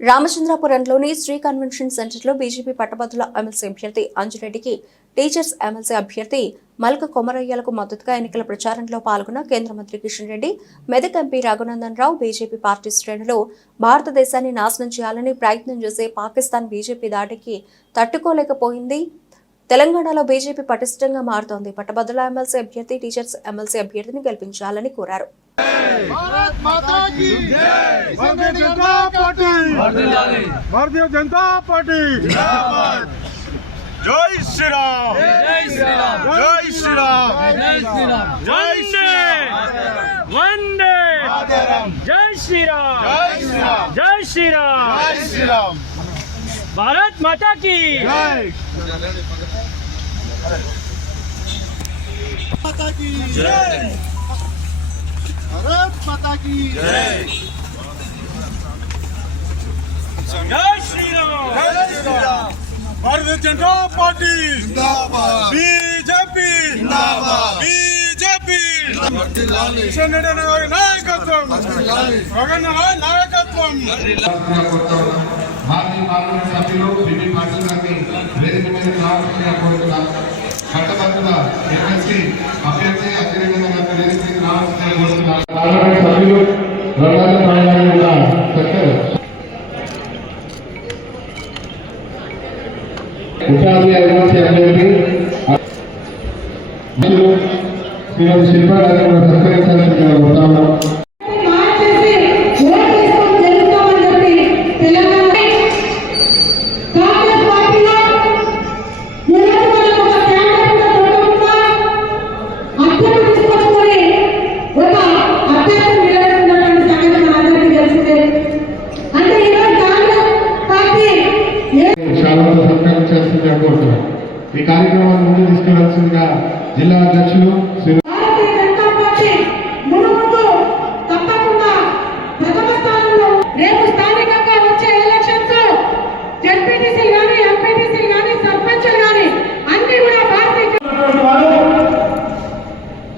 రామచంద్రాపురంలోని Sri convention సెంటర్లో BJP పట్టభద్రుల MLC అభ్యర్థి అంజురెడ్డికి టీచర్స్ ఎమ్మెల్సీ అభ్యర్థి మల్క కొమరయ్యలకు మద్దతుగా ఎన్నికల ప్రచారంలో పాల్గొన్న కేంద్ర మంత్రి Kishan Reddy Medak MP Raghunandan Rao BJP party శ్రేణులు భారతదేశాన్ని నాశనం చేయాలని ప్రయత్నం చేసే పాకిస్తాన్ బీజేపీ దాడికి తట్టుకోలేకపోయింది. తెలంగాణలో బీజేపీ పటిష్టంగా మారుతోంది. పట్టభద్రుల ఎమ్మెల్సీ అభ్యర్థి టీచర్స్ ఎమ్మెల్సీ అభ్యర్థిని గెలిపించాలని కోరారు. भारतीय जनता पार्टी भारतीय जनता पार्टी जय श्री राम जय श्री राम जय श्री राम जय श्री वंदे जय श्री राम जय श्री राम जय श्री राम भारत माता की माता की जय भारत माता की जय జై శ్రీరామ్ जय श्री राम भारतीय जनता पार्टी जिंदाबाद बीजेपी जिंदाबाद बीजेपी కిషన్ రెడ్డి గారి నాయకత్వం జగన్ గారి నాయకత్వం భారతీయ పార్లమెంట్ సభ్యులు వివి పాటిల్ గారిని వేదిక మీద రావాల్సిందిగా కోరుతున్నాను పట్టభద్రుల ఎమ్మెల్సీ అభ్యర్థి అధిరేంద్ర గారిని వేదిక మీద రావాల్సిందిగా కోరుతున్నాను పార్లమెంట్ సభ్యులు రఘునాథ్ రావు కూడా ఉపాధ్యాయ అభ్యర్థి శ్రీమతి శిల్పా కూడా సత్కరించాల్సిందిగా కోరుతున్నాం. ఈ కార్యక్రమాన్ని ముందు తీసుకెళ్ళాల్సిందిగా జిల్లా అధ్యక్షులు శ్రీ భారతీయ జనతా పార్టీ మునుముందు తప్పకుండా ప్రథమ స్థానంలో రేపు స్థానికంగా వచ్చే ఎలక్షన్స్ జడ్పీటీసీ గాని ఎంపీటీసీ గాని సర్పంచ్ గాని అన్ని కూడా భారతీయ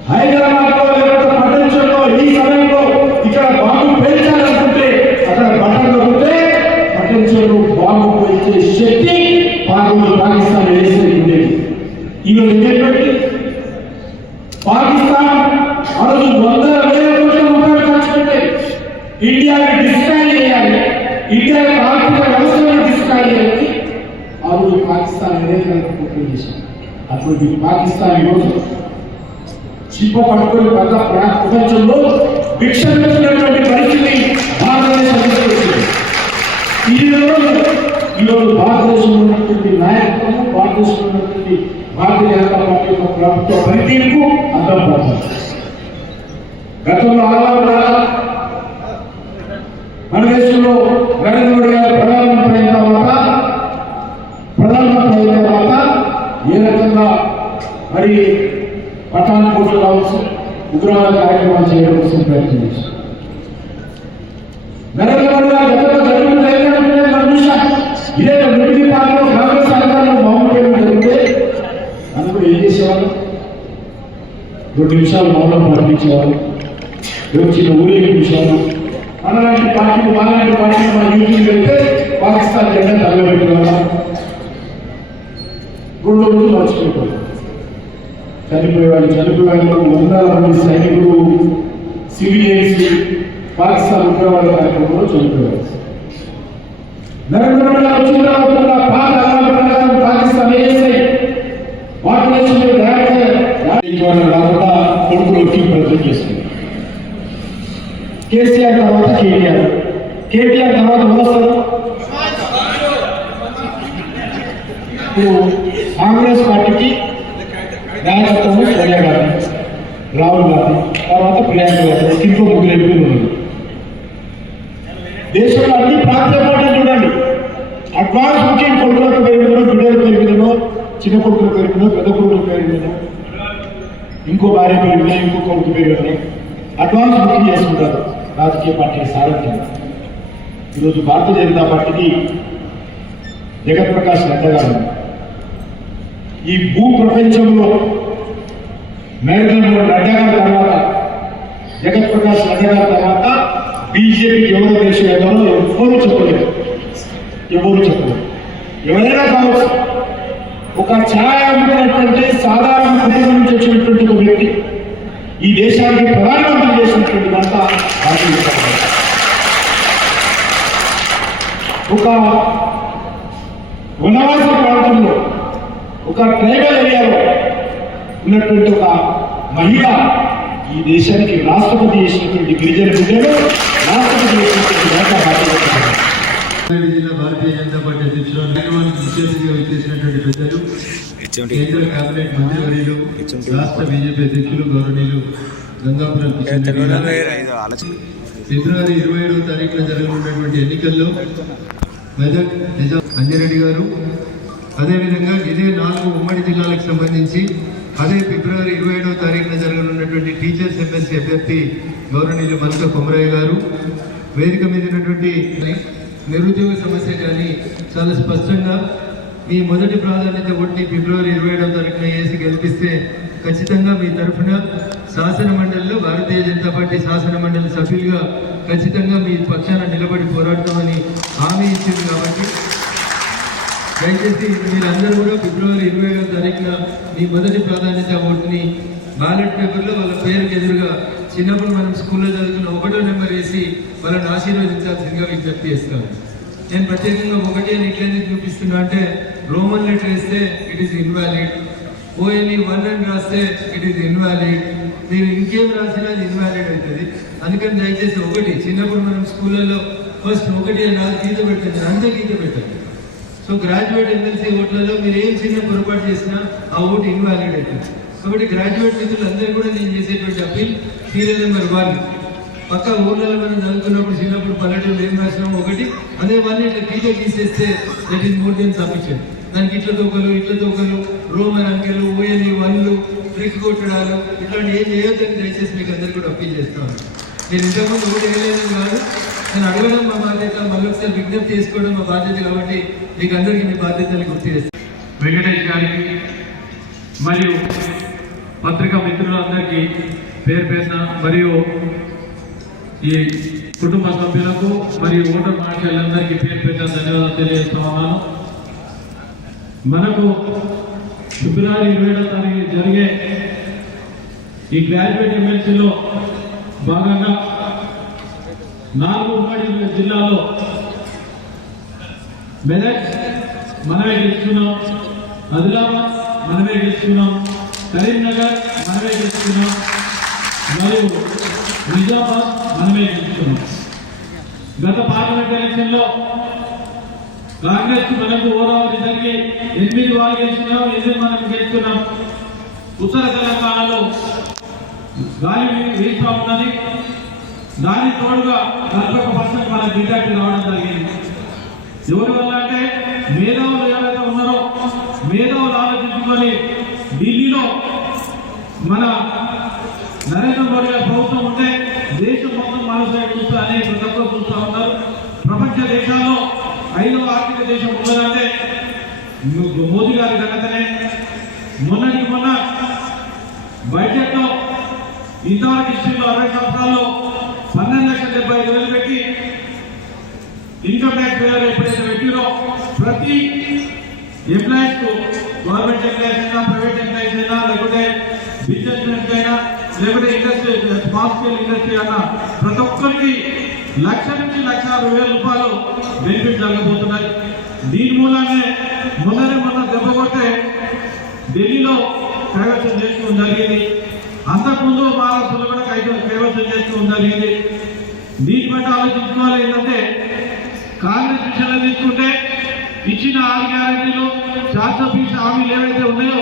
హైదరాబాద్లో లేకపోతే ప్రపంచంలో ఈ సమయంలో ఇక్కడ బాంబు పేల్చాలనుకుంటే అక్కడ బట్టలు ఉంటే ప్రపంచంలో బాంబు పేల్చే శక్తి పాకిస్తాన్ పాకిస్తాన్ వేసే ఉండేది ఈరోజు ఏంటంటే పాకిస్తాన్ ఆ రోజు వందల వేల కోట్ల రూపాయలు ఖర్చు పెట్టే ఇండియాని డిస్ట్రాయ్ చేయాలి. ఇండియా ఆర్థిక వ్యవస్థను డిస్ట్రాయ్ చేయాలి. ఆ రోజు పాకిస్తాన్ వివేకానంద కుట్ర చేశారు అటువంటి పాకిస్తాన్ ఈరోజు చిప్ప పట్టుకొని పెద్ద ప్రపంచంలో భిక్ష పెట్టినటువంటి పరిస్థితి భారతదేశం ఈ రోజు ఈరోజు భారతదేశంలో ఉన్నటువంటి నాయకత్వం భారతదేశంలో ఉన్నటువంటి భారతీయ జనతా పార్టీ యొక్క ప్రభుత్వ పనితీరుకు అర్థం పడుతుంది గతంలో ఆలాపన మన దేశంలో నరేంద్ర మోడీ గారు ప్రధానమంత్రి అయిన తర్వాత ప్రధానమంత్రి అయిన తర్వాత ఏ రకంగా మరి పఠాన్కోట్లు కావచ్చు ఉగ్రవాద కార్యక్రమాలు చేయడం కోసం ప్రయత్నం రెండు నిమిషాలు మౌనం పాటించేవారు వచ్చిన చిన్న ఊరేగి చూశారు. మనలాంటి పార్టీలు వాళ్ళంటి పార్టీలు మన యూనియన్ వెళ్తే పాకిస్తాన్ జెండా తగలబెట్టేవాళ్ళం రెండు రోజులు మర్చిపోతారు చనిపోయేవాళ్ళు చనిపోయేవాళ్ళు వందల మంది సైనికులు సివిలియన్స్ పాకిస్తాన్ ఉగ్రవాద కార్యక్రమంలో చనిపోయారు. నరేంద్ర మోడీ వచ్చిన తర్వాత పాత ప్రకారం పాకిస్తాన్ ఏఎస్ఐ భారతదేశంలో రాకుండా కొడుకులు వచ్చి ప్రయత్నం చేస్తుంది కేసీఆర్ తర్వాత కేటీఆర్. కేటీఆర్ తర్వాత వస్తారు కాంగ్రెస్ పార్టీకి నాయకత్వం సోనియా గాంధీ రాహుల్ గాంధీ తర్వాత ప్రియాంక గాంధీ ఇంకో ముగ్గురు ఎంపీలు ఉన్నారు. దేశంలో అన్ని ప్రాంతీయ పార్టీలు చూడండి. అడ్వాన్స్ ముఖ్యం కొడుకులకు పేరు మీద బిడ్డల పేరు చిన్న కొడుకుల పేరు పెద్ద కొడుకుల పేరు ఇంకో భార్య పేరు మీద ఇంకో కొడుకు పేరు మీద అడ్వాన్స్ బుకింగ్ చేసుకుంటారు. రాజకీయ పార్టీ సారథ్యం. ఈరోజు భారతీయ జనతా పార్టీకి జగత్ ప్రకాష్ నడ్డా గారు ఈ భూ ప్రపంచంలో నరేంద్ర మోడీ నడ్డా గారి తర్వాత జగత్ ప్రకాష్ నడ్డా గారి తర్వాత బీజేపీ ఎవరు దేశం ఎవరో ఎవరు చెప్పలేదు. ఎవరు చెప్పలేదు. ఎవరైనా కావచ్చు. ఒక ఛాయ సాధారణ కుటుంబం నుంచి వచ్చినటువంటి ఒక వ్యక్తి ఈ దేశానికి ప్రధానమంత్రి చేసినటువంటి ఘనత భారతీయ ఒక వనవాస ప్రాంతంలో ఒక ట్రైబల్ ఏరియాలో ఉన్నటువంటి ఒక మహిళ ఈ దేశానికి రాష్ట్రపతి చేసినటువంటి గిరిజన బిడ్డలు రాష్ట్రపతి చేసినటువంటి ఘనత భారతీయ జనతా పార్టీ. రంగారెడ్డి అధ్యక్షులు వచ్చేసినటువంటి పెద్దలు కేంద్ర కేబినెట్ మంత్రివర్యులు రాష్ట్ర బీజేపీ అధ్యక్షులు గౌరవనీయులు గంగాపురం. ఫిబ్రవరి ఇరవై ఏడవ తారీఖున జరగనున్నటువంటి ఎన్నికల్లో మెదక్ నిజాం అంజరెడ్డి గారు అదేవిధంగా ఇదే నాలుగు ఉమ్మడి జిల్లాలకు సంబంధించి అదే ఫిబ్రవరి ఇరవై ఏడవ తారీఖున జరగనున్నటువంటి టీచర్స్ ఎమ్మెల్సీ అభ్యర్థి గౌరవనీయులు మల్క కొమరయ్య గారు వేదిక మీద ఉన్నటువంటి నిరుద్యోగ సమస్య కానీ చాలా స్పష్టంగా మీ మొదటి ప్రాధాన్యత ఓటుని ఫిబ్రవరి ఇరవై ఏడవ తారీఖున వేసి గెలిపిస్తే ఖచ్చితంగా మీ తరఫున శాసన మండలిలో భారతీయ జనతా పార్టీ శాసన మండలి సభ్యులుగా ఖచ్చితంగా మీ పక్షాన నిలబడి పోరాడతామని హామీ ఇచ్చింది కాబట్టి దయచేసి మీరందరూ కూడా ఫిబ్రవరి ఇరవై ఏడవ తారీఖున మీ మొదటి ప్రాధాన్యత ఓటుని బ్యాలెట్ పేపర్లో వాళ్ళ పేరుకి ఎదురుగా చిన్నప్పుడు మనం స్కూల్లో చదువుకున్న ఒకటో నెంబర్ వేసి వాళ్ళని ఆశీర్వదించాల్సిందిగా విజ్ఞప్తి చేస్తాను నేను ప్రత్యేకంగా ఒకటి అని ఎట్లయితే చూపిస్తున్నా అంటే రోమన్ లెటర్ వేస్తే it is invalid O N E one అని రాస్తే ఇట్ ఈస్ ఇన్వాలిడ్ మీరు ఇంకేం రాసినా అది ఇన్వాలిడ్ అవుతుంది. అందుకని దయచేసి ఒకటి చిన్నప్పుడు మనం స్కూళ్ళలో ఫస్ట్ ఒకటి అని నాకు గీత పెట్టండి అంతే గీత పెట్టండి సో గ్రాడ్యుయేట్ ఎమ్మెల్సీ ఓట్లలో మీరు ఏం చిన్న పొరపాటు చేసినా ఆ ఓటు ఇన్వాలిడ్ అవుతుంది. కాబట్టి గ్రాడ్యుయేట్ మిత్రులందరూ కూడా నేను చేసేటువంటి అప్పీల్ సీరియల్ నెంబర్ వన్ పక్క ఊర్లలో మనం చదువుకున్నప్పుడు చిన్నప్పుడు పల్లెటూరు ఏం రాసినాం ఒకటి. అదే వన్ ఇట్లా గీత గీసేస్తే that is more than sufficient దానికి ఇట్ల తోకలు ఇట్ల తోకలు రోమన్ అంకెలు ఓఎన్ఈ వన్లు ట్రిక్ కొట్టడాలు ఇట్లాంటి ఏం చేయొద్దని దయచేసి మీకు అందరు కూడా అప్పీల్ చేస్తాను నేను ఇంతకుముందు ఓటు వేయలేదని కాదు నేను అడగడం మా బాధ్యత మళ్ళీ ఒకసారి విజ్ఞప్తి చేసుకోవడం మా బాధ్యత కాబట్టి మీకు అందరికీ మీ బాధ్యతలు గుర్తు చేస్తాను వెంకటేష్ గారికి మరియు పత్రికా మిత్రులందరికీ పేరు పేరున మరియు ఈ కుటుంబ సభ్యులకు మరియు ఓటర్ మహాశయులందరికీ పేరు పేరున ధన్యవాదాలు తెలియజేస్తున్నాను. మనకు ఫిబ్రవరి ఇరవై ఏడవ తారీఖు జరిగే ఈ గ్రాడ్యుయేట్ ఎమ్మెల్సీలో భాగంగా నాలుగు ఉమ్మడి జిల్లాలో మెదక్ మనమే గెలుచుకున్నాం ఆదిలాబాద్ మనమే గెలుచుకున్నాం కరీంనగర్ మనమే చేస్తున్నాం. మరియు నిజామాబాద్ మనమే చేస్తున్నాం. గత పార్లమెంట్ ఎలక్షన్లో కాంగ్రెస్ మనకు ఓరావరి జరిగి ఎనిమిది వాళ్ళు గెలుచుకున్నాం ఎనిమిది మనం గెలుచుకున్నాం. ఉత్తర తెలంగాణలో గాలి వీస్తూ ఉన్నది. దాని తోడుగా నలభై ఒక పర్సెంట్ మన బీజేపీ రావడం జరిగింది. ఎవరి వల్ల అంటే మేధావులు ఎవరైతే ఉన్నారో మేధావులు ఆలోచించుకొని ఢిల్లీలో మన నరేంద్ర మోడీ ప్రభుత్వం ఉంటే దేశం మొత్తం మన సైడ్ చూస్తా అనే ప్రతి ఒక్కరు ఉన్నారు. ప్రపంచ దేశాల్లో ఐదవ ఆర్థిక దేశం ఉన్నదంటే మోదీ గారి ఘనతనే మొన్నటి మొన్న బడ్జెట్లో ఇంతవరకు ఇష్టంలో అరవై సంవత్సరాల్లో పన్నెండు లక్షల డెబ్బై ఐదు వేలు పెట్టి ఇన్కమ్ ట్యాక్స్ ఎప్పుడైతే పెట్టిరో ప్రతి ఎంప్లాయీస్కు గవర్నమెంట్ ఎంప్లాయీస్ అయినా ప్రైవేట్ ఎంప్లాయీస్ అయినా లేకపోతే బిజినెస్ మెన్స్ అయినా లేకపోతే ఇండస్ట్రీ స్మాల్ స్కేల్ ఇండస్ట్రీ అయినా ప్రతి ఒక్కరికి లక్ష నుంచి లక్ష అరవై వేల రూపాయలు బెనిఫిట్ జరగబోతున్నాయి దీని మూలానే మొన్ననే మొన్న దెబ్బ కొట్టే ఢిల్లీలో కైవసం చేసుకోవడం జరిగింది. అంతకుముందు మహారాష్ట్రలో కూడా కైవ- కైవసం చేసుకోవడం జరిగింది. దీన్ని బట్టి ఆలోచించుకోవాలి ఏంటంటే కాంగ్రెస్ విషయంలో తీసుకుంటే ఇచ్చిన ఆరు గ్యారంటీలు శాసనపీఠ హామీలు ఏవైతే ఉన్నాయో